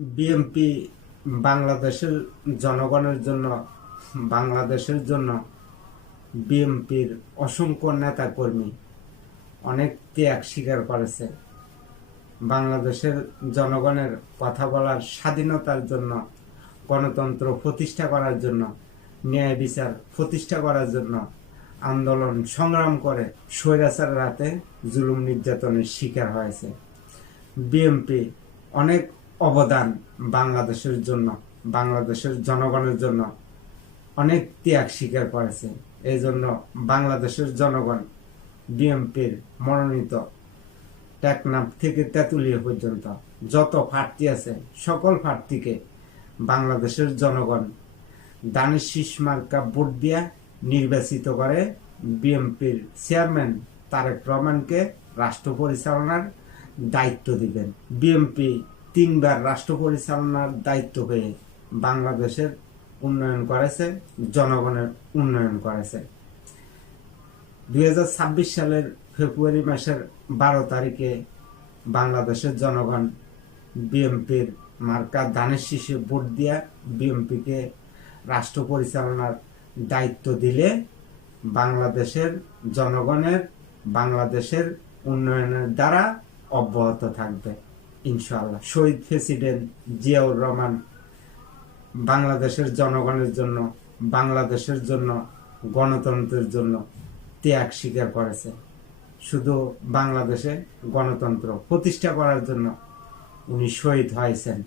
BNP বাংলাদেশের জনগণের জন্য, বাংলাদেশের জন্য বিএনপির অসংখ্য নেতা কর্মী অনেক ত্যাগ স্বীকার করেছে। বাংলাদেশের জনগণের কথা বলার স্বাধীনতার জন্য, গণতন্ত্র প্রতিষ্ঠা করার জন্য, ন্যায় বিচার প্রতিষ্ঠা করার জন্য আন্দোলন সংগ্রাম করে স্বৈরাচার রাতে জুলুম নির্যাতনের শিকার হয়েছে। বিএনপি অনেক অবদান বাংলাদেশের জন্য, বাংলাদেশের জনগণের জন্য অনেক ত্যাগ স্বীকার করেছে। এই জন্য বাংলাদেশের জনগণ বিএনপির মনোনীত টেকনাফ থেকে তেঁতুলিয়া পর্যন্ত যত প্রার্থী আছে, সকল প্রার্থীকে বাংলাদেশের জনগণ দানিশ মার্কা ভোট দিয়া নির্বাচিত করে। বিএনপির চেয়ারম্যান তারেক রহমানকে রাষ্ট্র পরিচালনার দায়িত্ব দিবেন। বিএনপি তিনবার রাষ্ট্র পরিচালনার দায়িত্ব পেয়ে বাংলাদেশের উন্নয়ন করেছে, জনগণের উন্নয়ন করেছে। দু হাজার ছাব্বিশ সালের ফেব্রুয়ারি মাসের বারো তারিখে বাংলাদেশের জনগণ বিএনপির মার্কা দানের শীষে ভোট দিয়া বিএনপিকে রাষ্ট্র পরিচালনার দায়িত্ব দিলে বাংলাদেশের জনগণের, বাংলাদেশের উন্নয়নের দ্বারা অব্যাহত থাকবে। ইনশাআল্লাহ। শহীদ প্রেসিডেন্ট জিয়াউর রহমান বাংলাদেশের জনগণের জন্য, বাংলাদেশের জন্য, গণতন্ত্রের জন্য ত্যাগ স্বীকার করেছে। শুধু বাংলাদেশে গণতন্ত্র প্রতিষ্ঠা করার জন্য উনি শহীদ হয়েছেন।